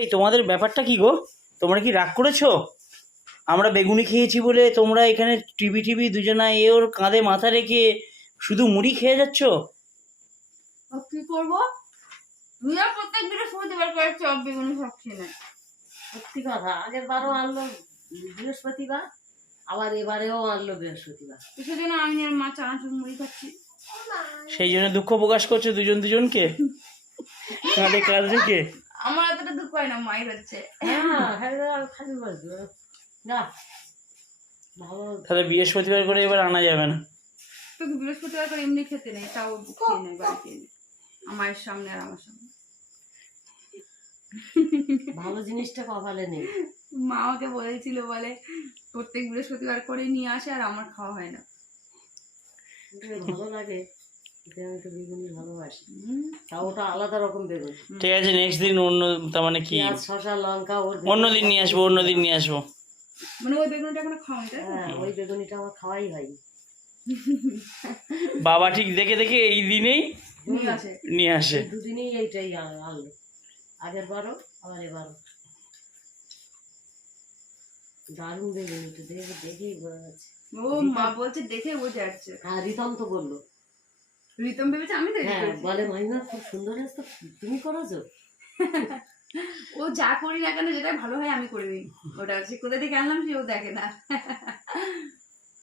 এই তোমাদের ব্যাপারটা কি গো? তোমরা কি রাগ করেছো? আমরা বেগুনি খেয়েছি বলে তোমরা এখানে টিভি দুজনা ওর কাঁধে মাথা রেখে শুধু মুড়ি খেয়ে যাচ্ছ? কি করবো? তুইও প্রত্যেক বৃহস্পতিবার করে চপ বেগুনি সব খেয়ে নেয়। সত্যি কথা, আগের বারও আনলো বৃহস্পতিবার, আবার এবারেও আনলো বৃহস্পতিবার। তো সেজন্য আমি আর মা চানাচুর মুড়ি খাচ্ছি। সেই জন্য দুঃখ প্রকাশ করছো দুজনকে কাঁধে কাঁধ রেখে? আমার এতটা দুঃখ হয় না, মায়ের হচ্ছে। খালি বলছো না, ভালো। তাহলে বৃহস্পতিবার করে এবার আনা যাবে না। তোকে বৃহস্পতিবার করে এমনি খেতে নেই, তাও খেয়ে নেয় বাড়িতে এনে, আমার সামনে আর আমার সামনে। ভালো জিনিসটা কপালে নেই। মা ওকে বলেছিল, বলে প্রত্যেক বৃহস্পতিবার করে নিয়ে আসে আর আমার খাওয়া হয় না। ভালো লাগে, আমি তো বেগুনি ভালোবাসি। তা ওটা আলাদা রকম বেগুন। ঠিক আছে, নেক্সট দিন অন্য, তার মানে কি শসা লঙ্কা অন্যদিন নিয়ে আসবো, মানে ওই বেগুনটা এখনো খাওয়া যায়? হ্যাঁ, ওই বেগুনিটা আমার খাওয়াই হয়নি। বাবা ঠিক দেখে দেখে এই দিনেই নিয়ে আসে। দুদিনেই এইটাই আনলো, আগের বারও আবার এবারও। দারুণ বেগুনিটা, দেখেই বোঝা যাচ্ছে। ও মা বলছে দেখে বোঝা যাচ্ছে। হ্যাঁ, রিতম তো বললো। রিতম ভেবেছে আমি তো। হ্যাঁ, বলে মাইমা খুব সুন্দর হয়েছে, তুমি করেছো। ও যা করি না কেন যেটা ভালো হয় আমি করে দিই, ওটা সে কোথা থেকে আনলাম সেও দেখে না।